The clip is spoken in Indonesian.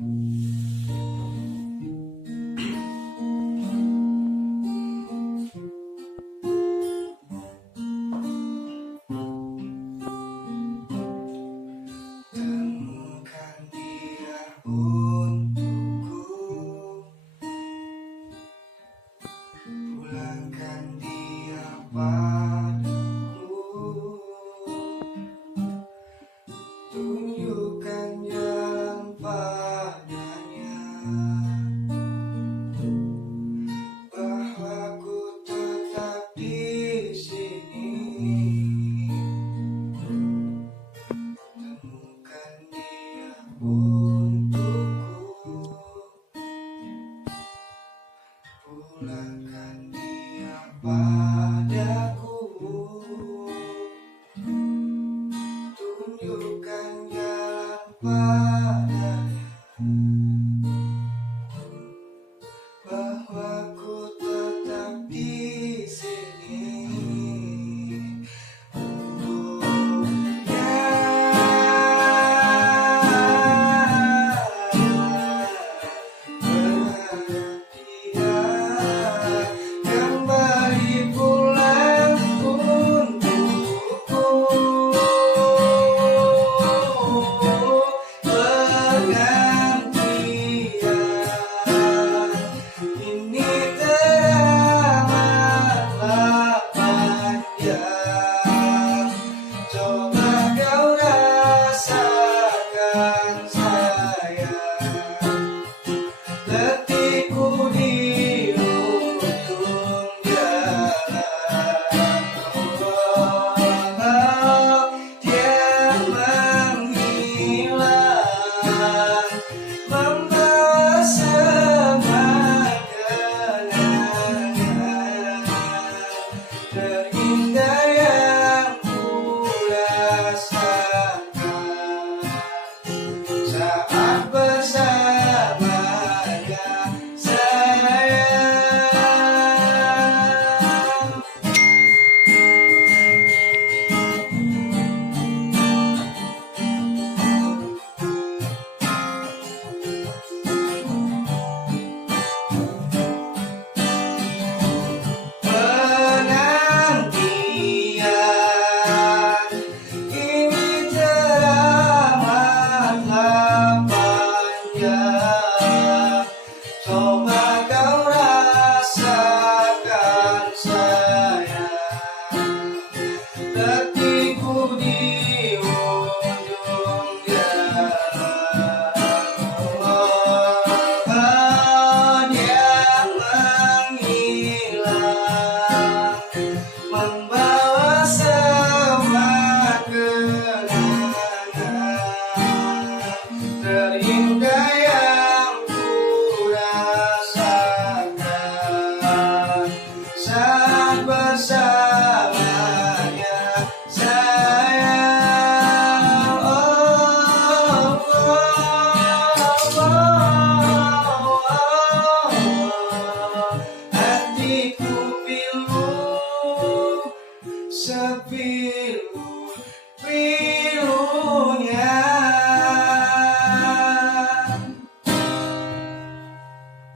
Temukan dia untukku, pulangkan dia padaku, tunjukkan jalan padanya, bahwa ku tetap di sini. Temukan dia untukku, pulangkan dia padaku, tunjukkan jalan padanya, bahwa ku tetap di sini. Kembali pulang untukku, pergantian ini teramatlah panjang. Coba kau rasakan sayang, detikku di ujung jalan. Dia menghilang, membawa semua kenangan terindah yang ku rasakan saat bersamanya, sayang. Penantian ini teramatlah panjang. Coba kau rasakan sayang, detikku di ujung jalan. Dia menghilang, membawa semua kenangan terindah yang ku rasakan saat bersamanya, sayang. Hatiku